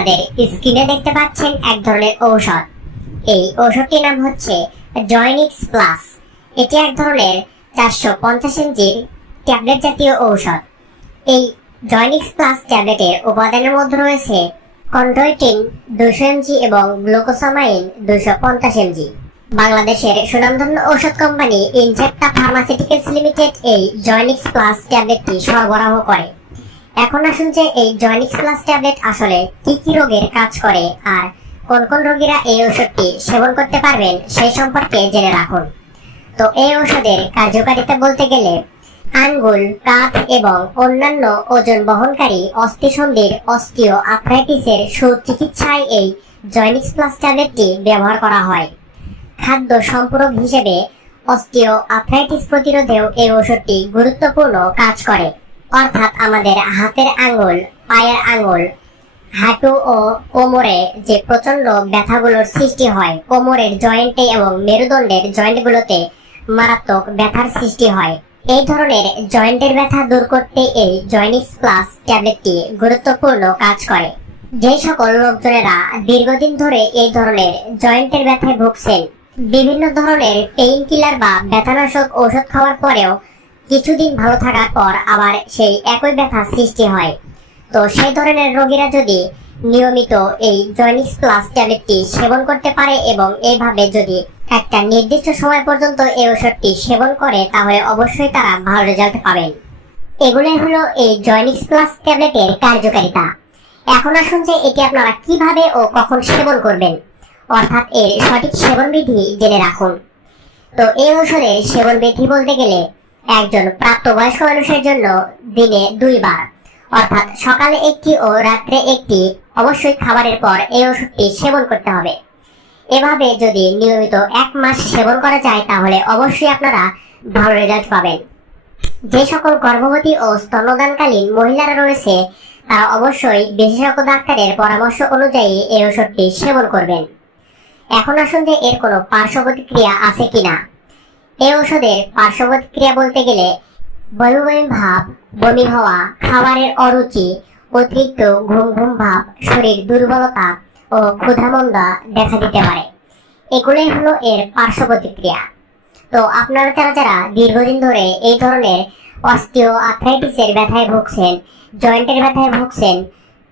আপনাদের স্ক্রিনে দেখতে পাচ্ছেন এক ধরনের ঔষধ। এই ঔষধটির নাম হচ্ছে জয়নিক্স প্লাস। এটি এক ধরনের 450 এমজির ট্যাবলেট জাতীয় ঔষধ। এই জয়নিক্স প্লাস ট্যাবলেটের উপাদানের মধ্যে রয়েছে কন্ড্রোইটিন 200 এমজি এবং গ্লুকোসামাইন 250 এমজি। বাংলাদেশের সুনামধন্য ঔষধ কোম্পানি ইনজেক্টা ফার্মাসিউটিক্যালস লিমিটেড এই জয়নিক্স প্লাস ট্যাবলেটটি সরবরাহ করে। এখন আসুন যে এই জয়নিক্স প্লাস ট্যাবলেট আসলে কি কি রোগের কাজ করে আর কোন কোন রোগীরা এই ঔষধটি সেবন করতে পারবেন সেই সম্পর্কে জেনে রাখুন। তো এই ঔষধের কার্যকারিতা বলতে গেলে আঙ্গুল, কাঁধ এবং অন্যান্য ওজন বহনকারী অস্থিসন্ধির অস্টিও আর্থ্রাইটিসের সুচিকিৎসায় এই জয়নিক্স প্লাস ট্যাবলেটটি ব্যবহার করা হয়। খাদ্য সম্পূরক হিসেবে অস্টিও আর্থ্রাইটিস প্রতিরোধেও এই ঔষধটি গুরুত্বপূর্ণ কাজ করে। অর্থাৎ আমাদের হাতের আঙ্গুল, পায়ের আঙ্গুল, হাঁটু ও কোমরে যে প্রচন্ড ব্যথাগুলোর সৃষ্টি হয়, কোমরের জয়েন্টে এবং মেরুদণ্ডের জয়েন্টগুলোতে মারাত্মক ব্যথার সৃষ্টি হয়, এই ধরনের জয়েন্টের ব্যথা দূর করতে এই জয়নিক্স প্লাস ট্যাবলেটটি গুরুত্বপূর্ণ কাজ করে। যে সকল লোকজনেরা দীর্ঘদিন ধরে এই ধরনের জয়েন্টের ব্যথায় ভুগছেন, বিভিন্ন ধরনের পেইন কিলার বা ব্যথানাশক ঔষধ খাওয়ার পরেও কিছুদিন ভালো থাকার পর আবার সেই একই ব্যথা সৃষ্টি হয়, তো সেই ধরনের রোগীরা যদি নিয়মিত এই জয়নিক্স প্লাস ট্যাবলেটটি সেবন করতে পারে এবং এইভাবে যদি একটা নির্দিষ্ট সময় পর্যন্ত এই ওষুধটি সেবন করে তাহলে অবশ্যই তারা ভালো রেজাল্ট পাবেন। এগুলোই হলো এই জয়নিক্স প্লাস ট্যাবলেটের কার্যকারিতা। এখন আসুন যে এটি আপনারা কিভাবে ও কখন সেবন করবেন, অর্থাৎ এর সঠিক সেবন বিধি জেনে রাখুন। তো এই ওষুধের সেবন বিধি বলতে গেলে একজন প্রাপ্তবয়স্ক মানুষের জন্য দিনে 2 বার, অর্থাৎ সকালে একটি ও রাত্রে একটি, অবশ্যই খাবারের পর এই ওষুধটি সেবন করতে হবে। এভাবে যদি নিয়মিত 1 মাস সেবন করা যায় তাহলে অবশ্যই আপনারা ভালো রেজাল্ট পাবেন। যে সকল গর্ভবতী ও স্তন্যদানকালীন মহিলারা রয়েছে তারা অবশ্যই বিশেষজ্ঞ ডাক্তারের পরামর্শ অনুযায়ী এই ওষুধটি সেবন করবেন। এখন আসুন যে এর কোনো পার্শ্ব প্রতিক্রিয়া আছে কিনা। এই ওষুধের পার্শ্ব প্রতিক্রিয়া বলতে গেলে বমি বমি ভাব, বমি হওয়া, খাবারের অরুচি, অতিরিক্ত ঘুম ঘুম ভাব, শরীর দুর্বলতা ও ক্ষুধামন্দা দেখা দিতে পারে। এগুলোই হলো এর পার্শ্ব প্রতিক্রিয়া। তো আপনারা যারা দীর্ঘদিন ধরে এই ধরনের অস্টিও আর্থ্রাইটিসের ব্যথায় ভুগছেন, জয়েন্টের ব্যথায় ভুগছেন,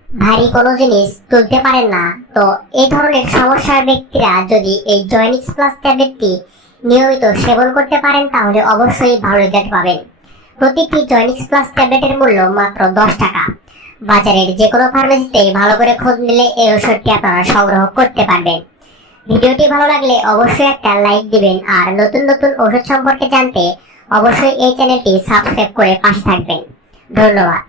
ভারী কোনো জিনিস তুলতে পারেন না, তো এই ধরনের সমস্যার ব্যক্তিরা যদি এই জয়নিক্স প্লাস ট্যাবলেটটি নিয়মিত সেবন করতে পারেন তাহলে অবশ্যই ভালো রেজাল্ট পাবেন। প্রতিটি জয়নিক্স প্লাস ট্যাবলেটের মূল্য মাত্র 10 টাকা। বাজারের যে কোনো ফার্মেসিতে ভালো করে খোঁজ নিলে এই ওষুধটি আপনারা সংগ্রহ করতে পারবেন। ভিডিওটি ভালো লাগলে অবশ্যই একটা লাইক দিবেন আর নতুন নতুন ওষুধ সম্পর্কে জানতে অবশ্যই এই চ্যানেলটি সাবস্ক্রাইব করে পাশে থাকবেন। ধন্যবাদ।